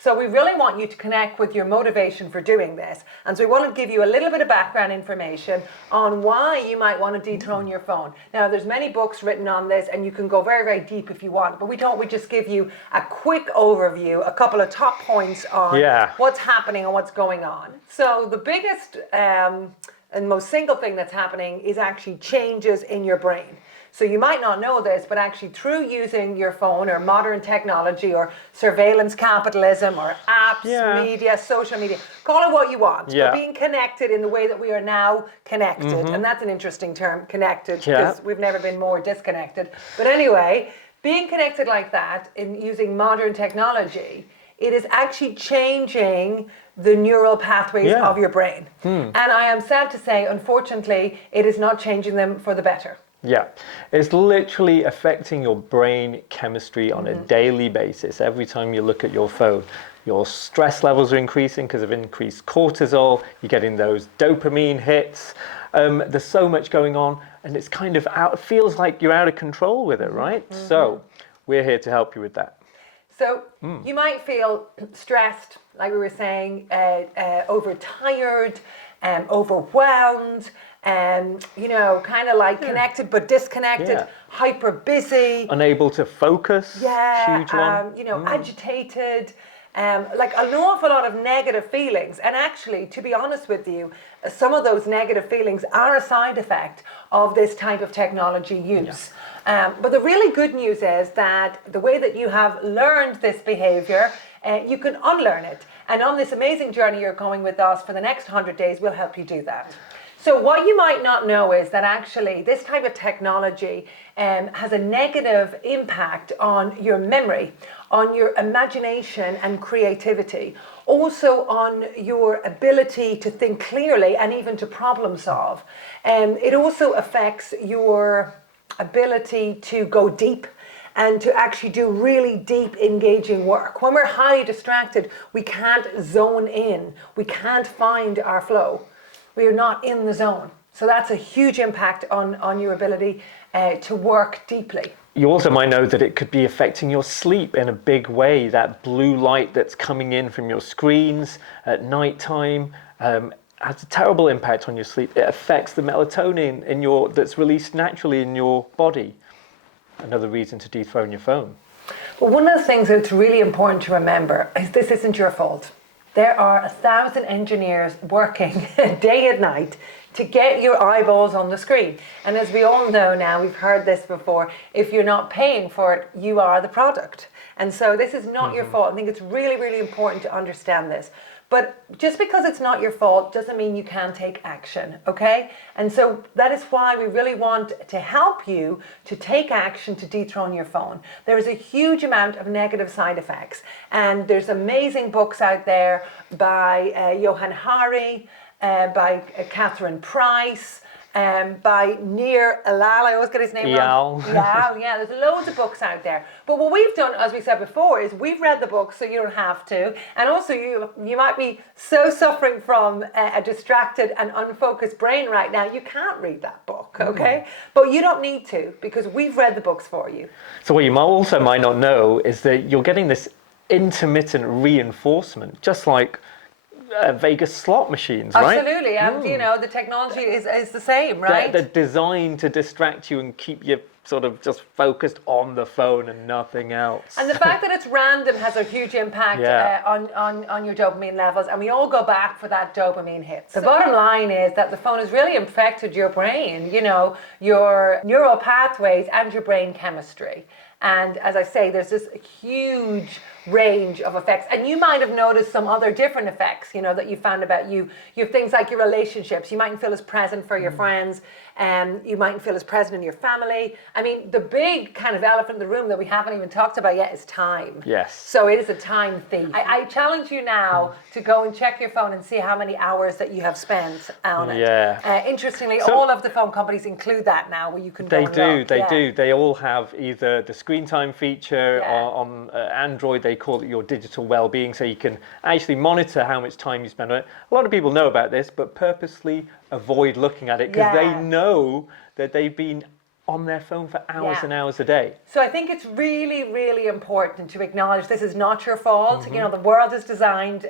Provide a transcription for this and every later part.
So we really want you to connect with your motivation for doing this. And so we want to give you a little bit of background information on why you might want to dethrone your phone. Now, there's many books written on this, and you can go very, very deep if you want, but we don't. We just give you a quick overview, a couple of top points on what's happening and what's going on. So the biggest and most single thing that's happening is actually changes in your brain. So you might not know this, but actually through using your phone or modern technology or surveillance capitalism or apps, media, social media, call it what you want, but being connected in the way that we are now connected, and that's an interesting term, connected, because we've never been more disconnected. But anyway, being connected like that in using modern technology, it is actually changing the neural pathways of your brain. And I am sad to say, unfortunately, it is not changing them for the better. Yeah, it's literally affecting your brain chemistry on a daily basis. Every time you look at your phone, your stress levels are increasing because of increased cortisol. You're getting those dopamine hits. There's so much going on, and it's kind of feels like you're out of control with it, right? So we're here to help you with that. So you might feel stressed, like we were saying, overtired, overwhelmed, you know, kind of like connected but disconnected, hyper busy, unable to focus, huge one. You know, agitated, like an awful lot of negative feelings. And actually, to be honest with you, some of those negative feelings are a side effect of this type of technology use. But the really good news is that the way that you have learned this behavior, you can unlearn it. And on this amazing journey you're going with us for the next 100 days, we'll help you do that. So what you might not know is that actually this type of technology has a negative impact on your memory, on your imagination and creativity, also on your ability to think clearly and even to problem solve. It also affects your ability to go deep and to actually do really deep, engaging work. When we're highly distracted, we can't zone in. We can't find our flow. We are not in the zone. So that's a huge impact on your ability to work deeply. You also might know that it could be affecting your sleep in a big way. That blue light that's coming in from your screens at nighttime has a terrible impact on your sleep. It affects the melatonin that's released naturally in your body. Another reason to dethrone your phone. Well, one of the things that's really important to remember is this isn't your fault. There are 1,000 engineers working day and night to get your eyeballs on the screen. And as we all know now, we've heard this before, if you're not paying for it, you are the product. And so this is not your fault. I think it's really, really important to understand this. But just because it's not your fault doesn't mean you can't take action, okay? And so that is why we really want to help you to take action to dethrone your phone. There is a huge amount of negative side effects, and there's amazing books out there by Johann Hari, by Catherine Price, by Nir Eyal, I always get his name wrong. Eyal, yeah, there's loads of books out there. But what we've done, as we said before, is we've read the book so you don't have to. And also you might be so suffering from a distracted and unfocused brain right now, you can't read that book, okay? But you don't need to, because we've read the books for you. So what you also might not know is that you're getting this intermittent reinforcement, just like Vegas slot machines, right? Absolutely, and you know, the technology is the same, right? They're designed to distract you and keep you sort of just focused on the phone and nothing else. And the fact that it's random has a huge impact on your dopamine levels, and we all go back for that dopamine hit. The bottom line is that the phone has really infected your brain, you know, your neural pathways and your brain chemistry. And as I say, there's this huge range of effects. And you might have noticed some other different effects, you know, that you found about you. You have things like your relationships. You mightn't feel as present for your friends. You mightn't feel as present in your family. I mean, the big kind of elephant in the room that we haven't even talked about yet is time. Yes. So it is a time thief. I challenge you now to go and check your phone and see how many hours that you have spent on it. Yeah. Interestingly, all of the phone companies include that now, where you can go and look. They do. They all have either the screen time feature or on Android, they call it your digital well-being, so you can actually monitor how much time you spend on it. A lot of people know about this, but purposely avoid looking at it because they know that they've been on their phone for hours Yeah. and hours a day. So I think it's really, really important to acknowledge this is not your fault. You know, the world is designed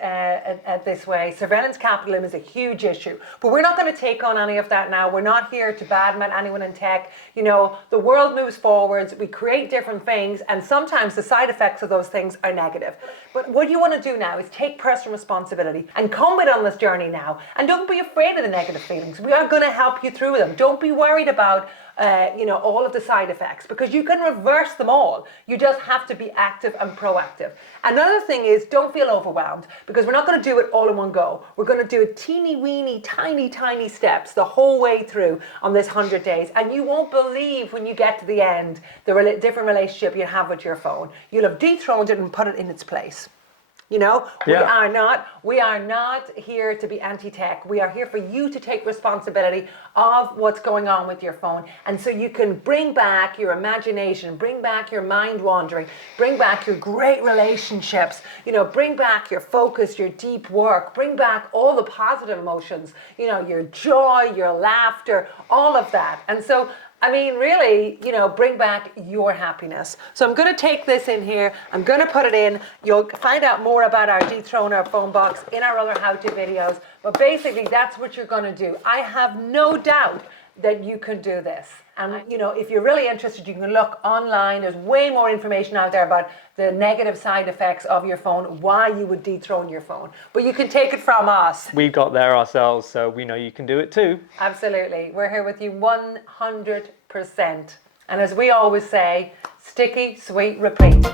this way. Surveillance capitalism is a huge issue, but we're not going to take on any of that now. We're not here to badmouth anyone in tech. You know, the world moves forwards. We create different things, and sometimes the side effects of those things are negative. But what you want to do now is take personal responsibility and come with on this journey now. And don't be afraid of the negative feelings. We are going to help you through them. Don't be worried about all of the side effects, because you can reverse them all. You just have to be active and proactive. Another thing is, don't feel overwhelmed, because we're not going to do it all in one go. We're going to do it teeny weeny, tiny steps the whole way through on this 100 days. And you won't believe when you get to the end, the different relationship you have with your phone. You'll have dethroned it and put it in its place. You know, Yeah. we are not here to be anti-tech. We are here for you to take responsibility of what's going on with your phone. And so you can bring back your imagination, bring back your mind wandering, bring back your great relationships, you know, bring back your focus, your deep work, bring back all the positive emotions, you know, your joy, your laughter, all of that. And so I mean, really, you know, bring back your happiness. So I'm going to take this in here. I'm going to put it in. You'll find out more about our Dethrone UR Phone box in our other how-to videos. But basically, that's what you're going to do. I have no doubt that you can do this. And, you know, if you're really interested, you can look online. There's way more information out there about the negative side effects of your phone, why you would dethrone your phone. But you can take it from us. We got there ourselves, so we know you can do it too. Absolutely. We're here with you 100%. And as we always say, sticky, sweet, repeat.